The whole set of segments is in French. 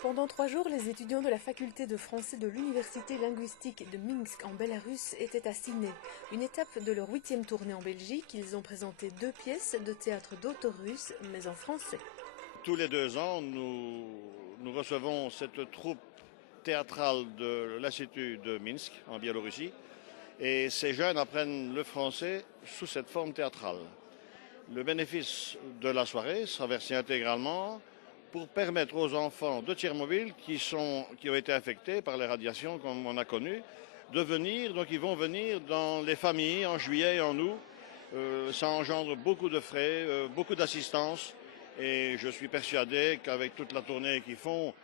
Pendant 3 jours, les étudiants de la faculté de français de l'université linguistique de Minsk en Bélarus étaient à Ciné. Une étape de leur 8e tournée en Belgique, ils ont présenté 2 pièces de théâtre d'auteur russe, mais en français. Tous les 2 ans, nous recevons cette troupe théâtrale de l'Institut de Minsk en Biélorussie. Et ces jeunes apprennent le français sous cette forme théâtrale. Le bénéfice de la soirée sera versé intégralement pour permettre aux enfants de Tchernobyl qui ont été affectés par les radiations comme on a connu, de venir. Donc ils vont venir dans les familles en juillet et en août. Ça engendre beaucoup de frais, beaucoup d'assistance. Et je suis persuadé qu'avec toute la tournée qu'ils font,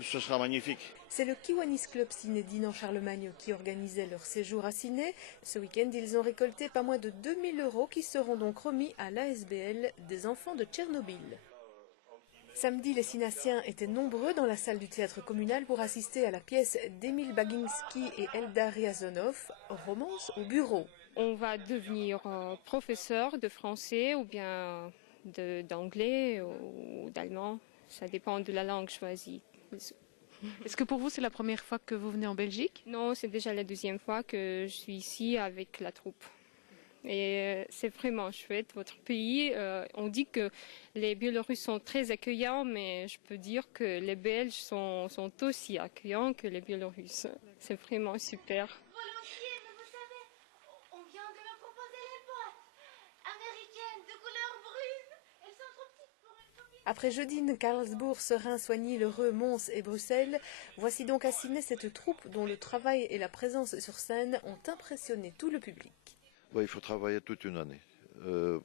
ce sera magnifique. C'est le Kiwanis Club Cinédine en Charlemagne qui organisait leur séjour à Ciné. Ce week-end, ils ont récolté pas moins de 2000 € qui seront donc remis à l'ASBL des enfants de Tchernobyl. Samedi, les Cinassiens étaient nombreux dans la salle du théâtre communal pour assister à la pièce d'Emile Baginski et Eldar Riazonov, Romance au bureau. On va devenir professeur de français ou bien d'anglais ou d'allemand. Ça dépend de la langue choisie. Est-ce que pour vous, c'est la première fois que vous venez en Belgique? Non, c'est déjà la 2e fois que je suis ici avec la troupe. Et c'est vraiment chouette, votre pays. On dit que les Biélorusses sont très accueillants, mais je peux dire que les Belges sont aussi accueillants que les Biélorusses. C'est vraiment super. Volontiers, mais vous savez, on vient de me proposer les boîtes américaines de couleur brune. Elles sont trop petites pour une copine. Après Jeudine, Karlsbourg, Serein, Soigny, Le Reux, Mons et Bruxelles, voici donc à Ciné cette troupe dont le travail et la présence sur scène ont impressionné tout le public. Oui, il faut travailler toute une année.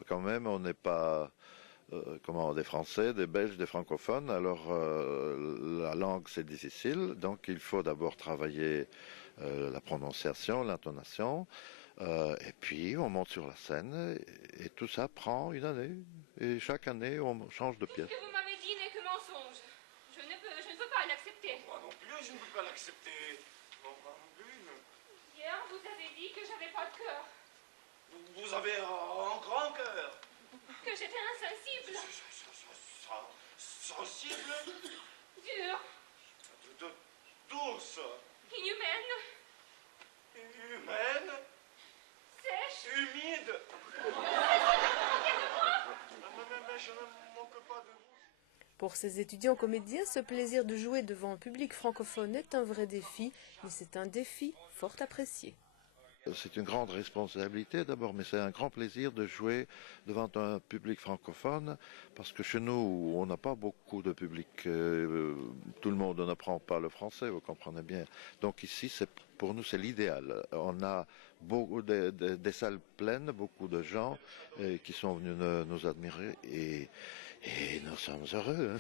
Quand même, on n'est pas des Français, des Belges, des francophones. Alors la langue c'est difficile, donc il faut d'abord travailler la prononciation, l'intonation, et puis on monte sur la scène et tout ça prend une année. Et chaque année on change de pièce. Ce que vous m'avez dit n'est que mensonge. Je ne peux pas l'accepter. Moi non plus, je ne peux pas l'accepter. Moi non plus. Hier, vous avez dit que j'avais pas de cœur. Vous avez un grand cœur. Que j'étais insensible. Sensible. Dur. Douce. Inhumaine. Humaine. Sèche. Humide. Mais je ne manque pas de vous. Pour ces étudiants comédiens, ce plaisir de jouer devant un public francophone est un vrai défi, mais c'est un défi fort apprécié. C'est une grande responsabilité d'abord, mais c'est un grand plaisir de jouer devant un public francophone, parce que chez nous, on n'a pas beaucoup de public. Tout le monde n'apprend pas le français, vous comprenez bien. Donc ici, pour nous, c'est l'idéal. On a beaucoup des salles pleines, beaucoup de gens qui sont venus nous admirer, et nous sommes heureux.